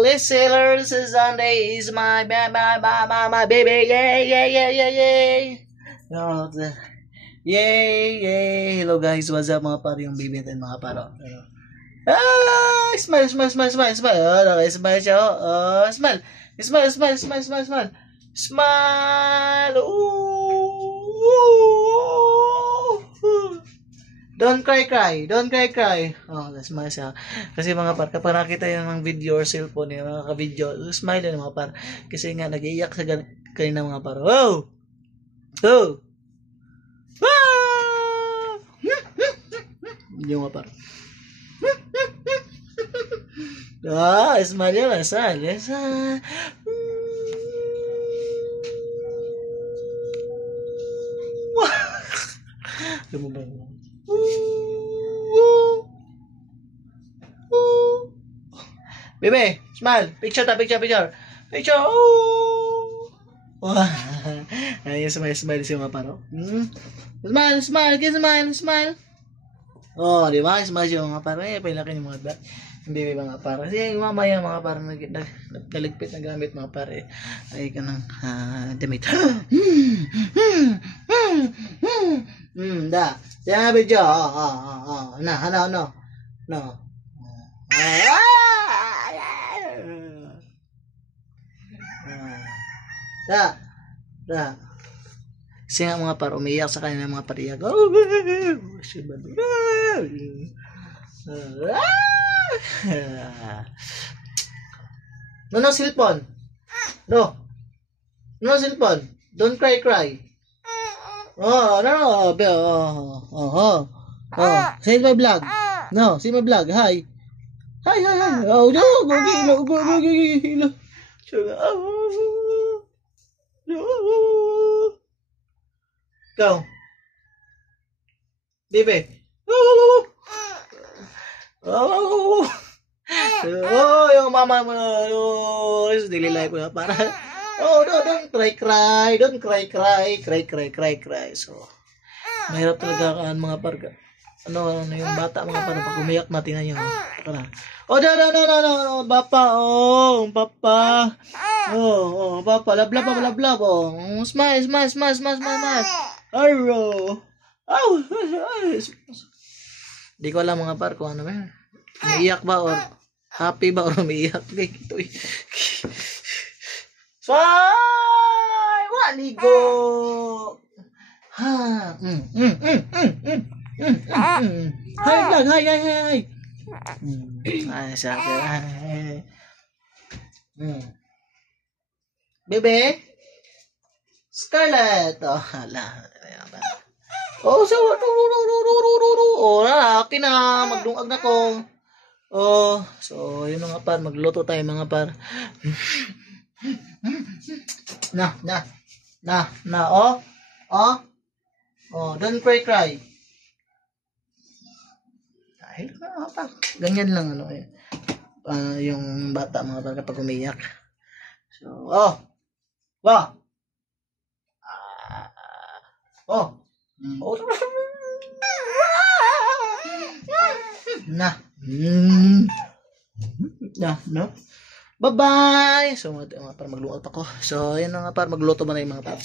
Holy Sailors Sunday is my baby. Yay. No, yay. Hello guys, what's up mga pare, yung baby natin mga paro. Smile. Okay, smile siya. Smile. Don't cry. Smile siya. Kasi mga par, kapag nakita yung mga video or cellphone, yung mga ka-video, smile yun mga par. Kasi nga, nag-iiyak sa kanina mga par. Wow! Yung mga par. Smile yun. Smile. Lumabang. Bebe, smile. Picture. Ay, smile siya mga paro. Smile. Oh, di ba? Smile siya mga paro. Pailaki yung mga bebe mga paro. Kasi mamaya mga paro nagligpit na gamit mga paro. Ay ka ng damit. Yan ang video. No. Kasi nga mga par, umiyak sa kanila mga pariyak. No, cellphone. No, cellphone. Don't cry. No. See my vlog. No, see my vlog. Hi. Oh, go. Go. Bebe. Yung mama mo. Daily life mo para. Don't cry. So, mahirap talaga ang mga parga. Ano yung bata mga par, pag umiyak natin na yun. No. Papa. Papa, lablab. Smile. Arrow. Di ko alam mga par kung ano ba. Umiiyak ba or happy ba or umiiyak. Smile! Waligo! Hi vlog, hi. Ay, sabi. Bebe? Scarlett! Hala. Akin na. Magdungag na ko. So, yun mga par. Magluto tayo mga par. Don't cry. Ganyan lang yung bata mga par kapag umiyak. So, no. Bye-bye. So, para magluto ako. So, yun na nga par, magluto ba na yung mga par.